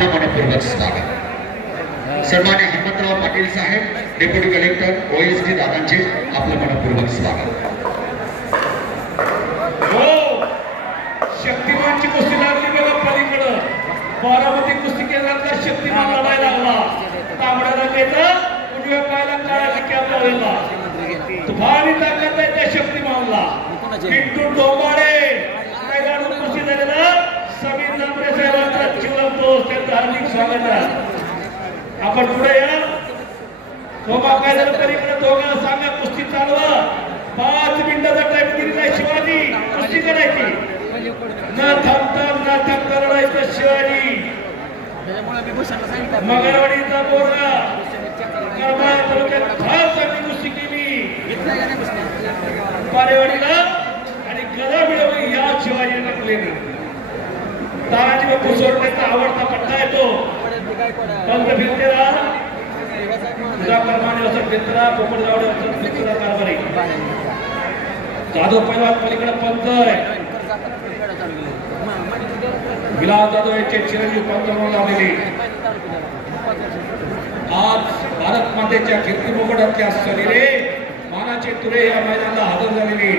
आपलं मनपूर्वक स्वागत. सन्मान्य हनुमंतराव पाटील साहेब, डेप्युटी कलेक्टर OSD दादांचे आपलं मनपूर्वक स्वागत. शक्तिमानची कुस्ती लागली बघा पलीकडं. बारामती कुस्ती केंद्रातला शक्तिमान लढायला लागला. तांबड्या रंगाचा उजव्या पायाला काळा कॅप लावलेला. तुफानी ताकद आहे त्या शक्तिमानला. पिंटू डोंबाळे मैदानावर कुस्ती झालेला समीर नांबरे साहेबांचा जिवंत दोस्त, त्यांचं हार्दिक स्वागत आहे. आपण पुढे या. सोमा काय झालं पलीकडे दोघांना सांगा कुस्ती चालवा. 5 मिनिटाचा टाइम दिलेला आहे. शिवाजी कुस्ती करायची न थांबता लढायचं. शिवाजी मगरवाडीचा बोरगा करमाळा तालुक्यात फार चांगली कुस्ती केली पारेवाडीला आणि गदा मिळवली या शिवाजी नकलेने. तानाजी बापू सोडण्याचा आवडता पट्टा येतो. पंत फिरतेला तुझा परमाने असं फिरतला पोपटगावडे असं फिरतला कारभारी जाधव पैलवान पलीकडे पंत आहे. विलास जाधव यांचे चिरंजीव पंत म्हणून आलेले आज भारत मातेच्या कीर्ती मुकुटातल्या सरीरे मानाचे तुरे या मैदानाला हजर झालेले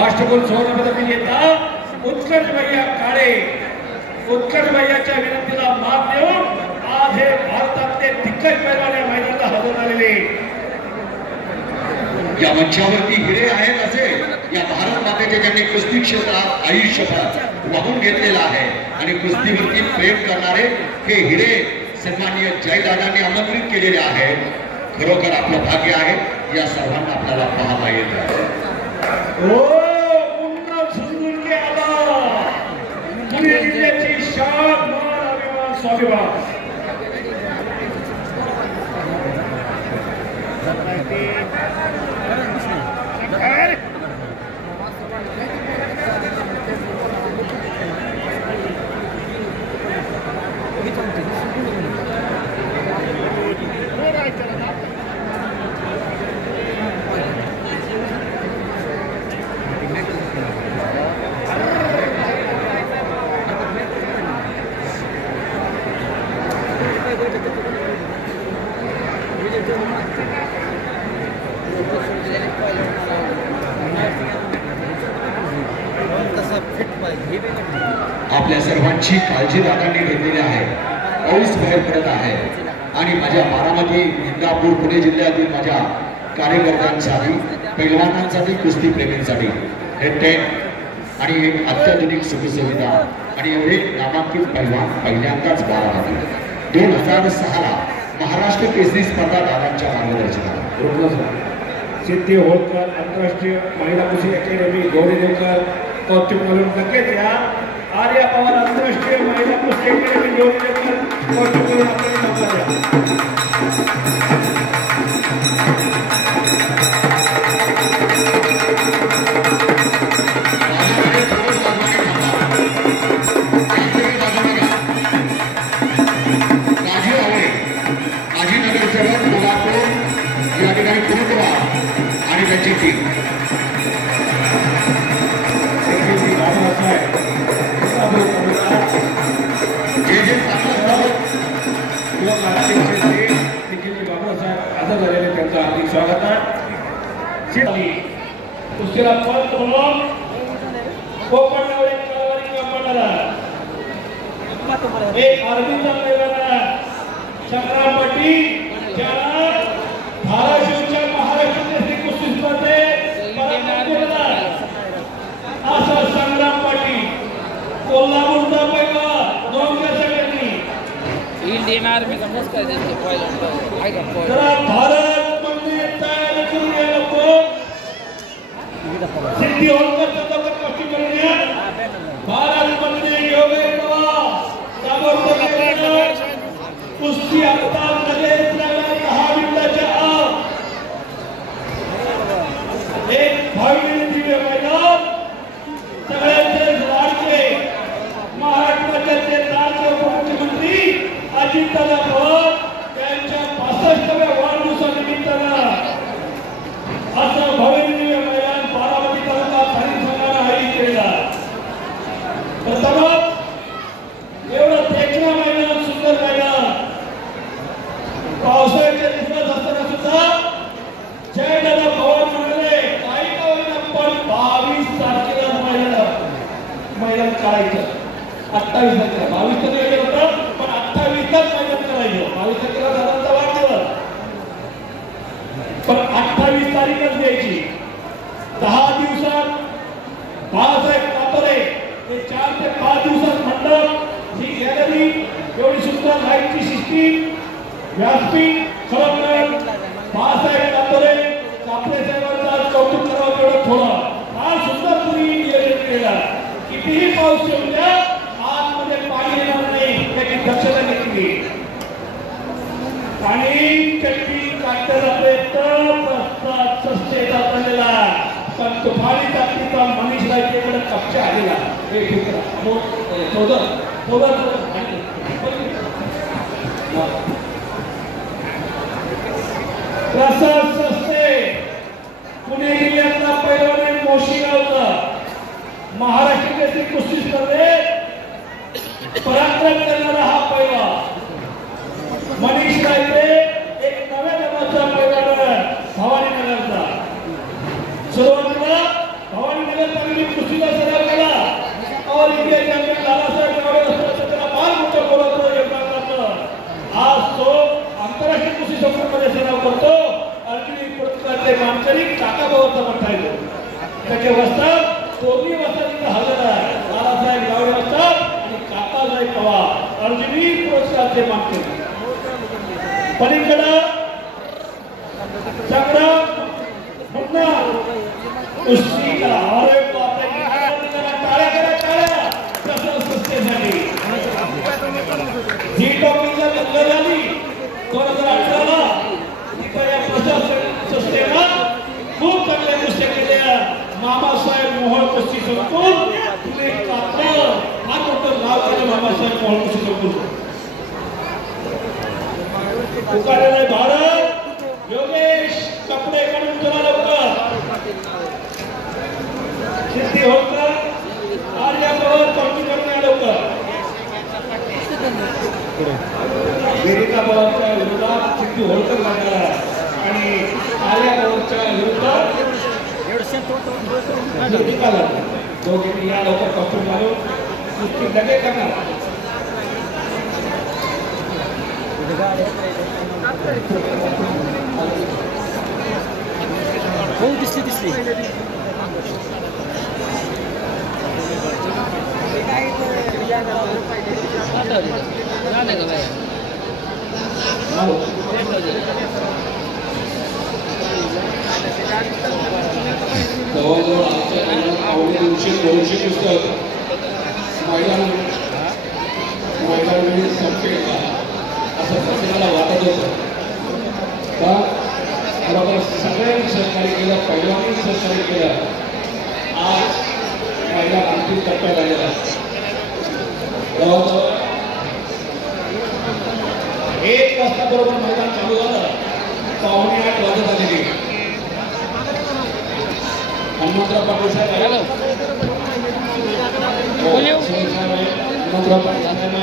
राष्ट्रकुल सुवर्ण पदक विजेता उत्कर्ष भैया काळे. उत्कर्ष भैयाच्या विनंतीला मान देऊन आज हे भारतातले दिग्गज पैलवान या मैदानाला हजर झालेले. या मंचावरती हिरे आहेत असे या भारत मातेचे ज्यांनी कुस्ती क्षेत्रात आयुष्यभर वाहून घेतलेला आहे आणि कुस्तीवरती प्रेम करणारे हे हिरे सन्माननीय जयदादांनी आमंत्रित केलेले आहेत. खरोखर आपलं भाग्य आहे. या सर्वांना आपल्याला पाहता येत आहे. पुणे जिल्ह्याची शान, मान, अभिमान, स्वाभिमान. आपल्या सर्वांची काळजी दादांनी घेतलेली आहे. पाऊस बाहेर पडत आहे आणि माझ्या बारामती, इंदापूर, पुणे जिल्ह्यातील माझ्या कार्यकर्त्यांसाठी, पैलवानांसाठी, कुस्ती प्रेमींसाठी हे टेंट आणि एक अत्याधुनिक सुखसुविधा आणि एवढे नामांकित पैलवान पहिल्यांदाच बारामती 2006ला महाराष्ट्र केसरी स्पर्धा दादांच्या मार्गदर्शनाला. सिद्धी होळकर आंतरराष्ट्रीय महिला कुस्ती अकॅडमी गौरीदेवकर कौतुक म्हणून नक्कीच या. आर्या पवार आंतरराष्ट्रीय महिला कुस्ती अकॅडमी गौरीदेवकर कौतुक म्हणून आणि त्याची टीम त्यांचं हार्दिक स्वागत आहे. कुस्तीला पंत म्हणून कोकणगावडे कारभारी कंपनीला एक आर्मीचा पैलवान संग्राम पाटील ज्याला धाराशिवच्या महाराष्ट्र केसरी कुस्ती स्पर्धेत पराभव केला असा संग्राम पाटील कोल्हापूरचा पैलवान दोनच्या सगळ्यांनी इंडियन आर्मी का मुस्का देते पहिला भारत मध्ये तयारी करून या लोक सिद्धी होळकरचा लोक कष्टी करून या. भारत मध्ये योगेश कुस्ती आता लगेच 10 मिनिटाच्या आत एक भावी दिव्य मैदान सगळ्यांचे लाडके महाराष्ट्राचे लाडके उपमुख्यमंत्री अजितदादा पवार त्यांच्या 65व्या वाढदिवसानिमित्तानं असं भव्य दिव्य मैदान बारामती तालुका स्थानिक संघानं आयोजित केलेला. प्रथमच 28 तारखेला 22 तारखेला होतं पण 28च मैदान करायचं 22 तारखेला दादांचा वाढदिवस पण 28 तारीखच द्यायची 10 दिवसात बाळासाहेब कातरे हे 4 ते 5 दिवसात मंडप ही गॅलरी एवढी सुंदर लाईटची सिस्टीम व्यासपीठ खरं बाळासाहेब कातरे कापरे साहेबांचा कौतुक करावं तेवढं थोडं फार सुंदर तुम्ही नियोजन केलं कितीही पाऊस येऊ द्या आतमध्ये पाणी येणार नाही त्याची दक्षता घेतली पाणी चटणी काढताना प्रयत्न पण तुफानी ताकदीचा मनीष रायतेकडे कपच्या आलेला हे पुणे जिल्ह्यातला पैलवान मोशीगावचा महाराष्ट्र केसरी कुस्ती स्पर्धेत पराक्रम करणारा हा पैलवान मनीष रायते एक नव्या नावाचा पैलवान भवानीनगरचा सुरुवातीला भवानीनगर चांगली कुस्तीचा सराव केला और इंडिया चॅम्पियन दादासाहेब गावडे त्याला फार मोठं गोलाचं योगदान करतं आज तो आंतरराष्ट्रीय कुस्ती संकुलमध्ये सराव करतो अर्जुनी पुरस्कारचे मानकरी काकाभाऊचा मोठा येतो त्याचे वस्ताद तोरणी वस्ताद इथं हजर आहे दादासाहेब गावडे वस्ताद आणि काकासाहेब पवार अर्जुनी पुरस्कारचे मानकरी पलीकडं संग्राम मुन्ना कुस्ती का अरे बापरे टाळ्या करा टाळ्या कसं संस्थेसाठी जी टॉपिकला दंगल झाली 2018 ला इकडे प्रशासन संस्थेनं खूप चांगल्या कुस्त्या केल्या मामासाहेब मोहोळ कुस्ती संकुल पुणे कात्र हा मोठं नाव केलं मामासाहेब मोहोळ कुस्ती संकुल पुकारेला भारत योगेश कपडे काढून चला लवकर सिद्धी होळकर आर्या पवार पार्टी करण्या लवकर वेदिका पवारच्या विरोधात सिद्धी होळकर लागला आणि आर्या पवारच्या विरोधात वेदिकाला दोघे या लवकर कॉस्ट्यूम घालून कुस्ती लगे करणार हो दिसली जवळजवळ आमच्या 200 पुस्तक मैदान संपेल का असं प्रत्येकाला वाटत होतं का बरोबर सगळ्यांनी सहकार्य केलं पहिल्यांनी सहकार्य केलं आज मैदान अंतिम टप्प्यात आलेला आहे जवळजवळ 1 वाजता बरोबर मैदान चालू झालं 7:45 वाजत आलेली हनुमंतराव पाटील साहेब हनुमंतराव पाटील साहेब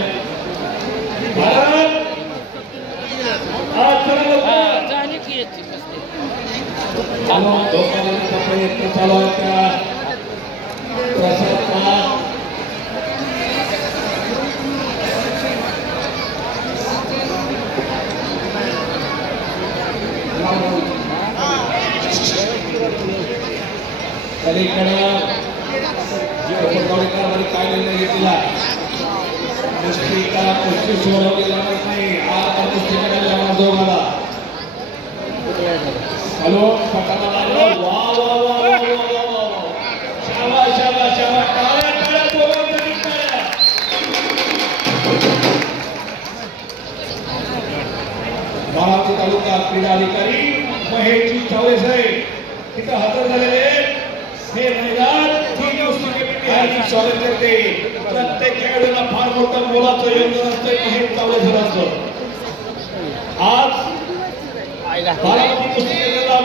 भारत आज झाली की याची प्रयत्न चालू आहे त्या प्रसाद पलीकडं काय निर्णय घेतला कुस्ती सोडवली जाणार नाही आज कुस्ती करायला जाणार दोघाला हॅलो पटाला लागलं वा वा वा वा वा वा वा शाबास शाबास शाबास टाळ्या टाळ्या दोघांसाठी टाळ्या बारामती तालुका क्रीडा अधिकारी महेशजी चावले साहेब तिथं हजर झालेले हे मैदान स्वागत करते प्रत्येक खेळाडूला फार मोठं मोलाचं योगदान असतं महेश चावले सरांचं आज बारामती कुस्ती केंद्राला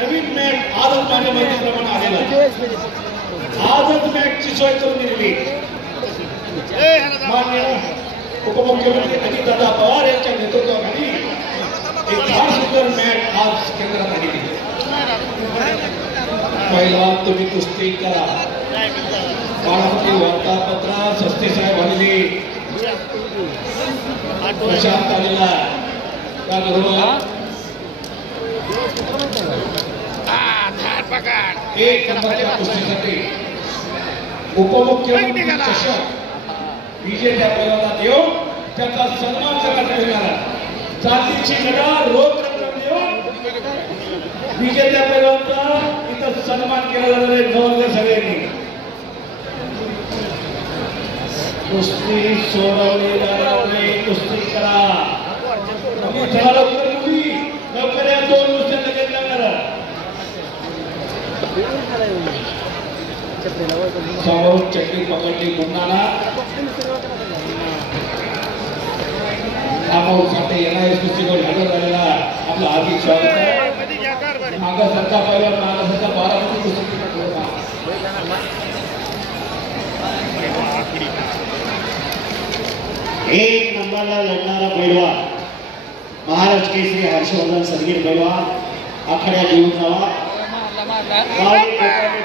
नवीन मॅच आजच माझ्या माहितीप्रमाणे आलेला आजच मॅचची सोय करून दिलेली माननीय उपमुख्यमंत्री अजितदादा पवार यांच्या नेतृत्वाखाली एक फार सुंदर मॅच आज केंद्रात आलेली पहिला तुम्ही कुस्ती करा बाळामती वार्तापत्र सस्ते साहेब आलेले प्रशांत आलेला त्याबरोबर एक नंबरच्या कुस्तीसाठी उपमुख्यमंत्री चषक विजेत्या पैलवानाला देऊन त्याचा सन्मान करण्यात येणार. जातीची गदा रोख रक्कम देऊन विजेत्या पैलवानाचा इथं सन्मान केला जाणार आहे. नोंद सगळ्यांनी कुस्ती सोडवली जाणार नाही. कुस्ती करा लवकर या 2 कुस्त्या लगेच लागणार. समोरून चटणी पकडली मुन्नाला साठी येणार कुस्तीवर हजर झालेला आपला हार्दिक स्वागत आहे. मागासारखा पैलवान मागासारखा बारामती कुस्ती एक नंबरला लढणारा पैलवान महाराष्ट्र केसरी हर्षवर्धन सदगीर पैलवान आखाड्यात येऊन जावा.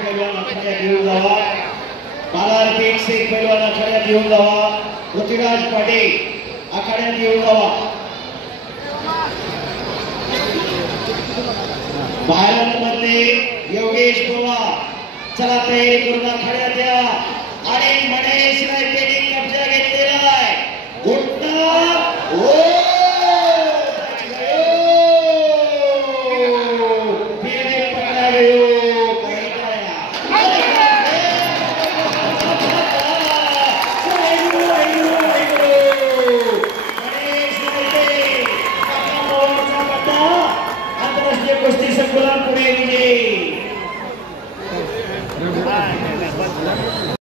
पैलवान आखाड्यात येऊन जावा. बालारपीठ सिंग पैलवान आखाड्यात येऊन जावा. पृथ्वीराज पाटील आखाड्यात येऊन जावा. भारतमधले योगेश पवार चला तयारी करून आखाड्यात या. आणि मणेश रायतेने कब्जा घेतलेला आहे. आंतरराष्ट्रीय कुस्ती संकुलन पुणे विजयी.